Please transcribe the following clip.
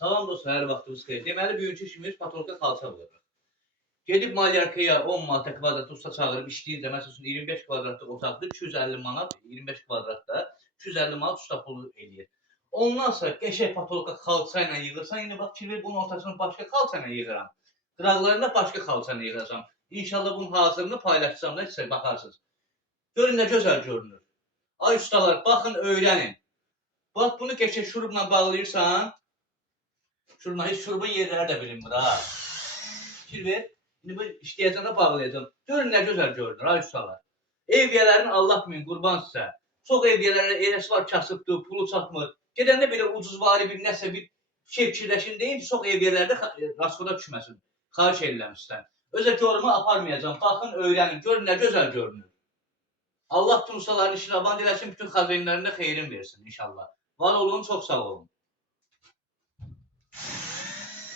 Salam dostlar, hər vaxtınız xeyir. Deməli, bugünkü işimiz patologda xalça vurur. Gedib maliyyərkəyə 10 manata kvadrat usta çağırıb işləyir də, məsəl üçün 25 kvadratlıq otaqda 250 manat, 25 kvadratda 250 manat usta pulu eləyir. Ondan sonra qəşəng patologda xalça ilə yığırsan, indi bax fikir ver, bunun ortasını başqa xalça ilə yığıram. Qıraqlarında başqa xalça ilə yığacam. İnşallah bunun hazırını paylaşacağım da, sizə baxarsınız. Görün nə gözəl görünür. Ay ustalar, baxın, öyrənin. Bax, bunu qəşəng şurubla bağlayırsan, şurubla, heç şurubun yerləri də bilinmir ha. Fikir ver, indi bu işləyəcəndə bağlayacam. Görün nə gözəl görünür, ay ustalar. Evyələrin Allah bimin, qurban sizə. Çox evyələrə eləsi var, kasıbdır, pulu çatmır. Gedəndə belə ucuzvari bir nəsə bir şey fikirləşin deyin ki, çox evyələrdə rasxoda düşməsin. Xahiş edirəm sizdən. Özə görümü aparmayacam. Baxın, öyrənin. Görün nə gözəl görünür. Allah tüm ustaların işini avan eləsin, bütün xəzinlərində xeyrin versin inşallah. Var olun, çox sağ olun.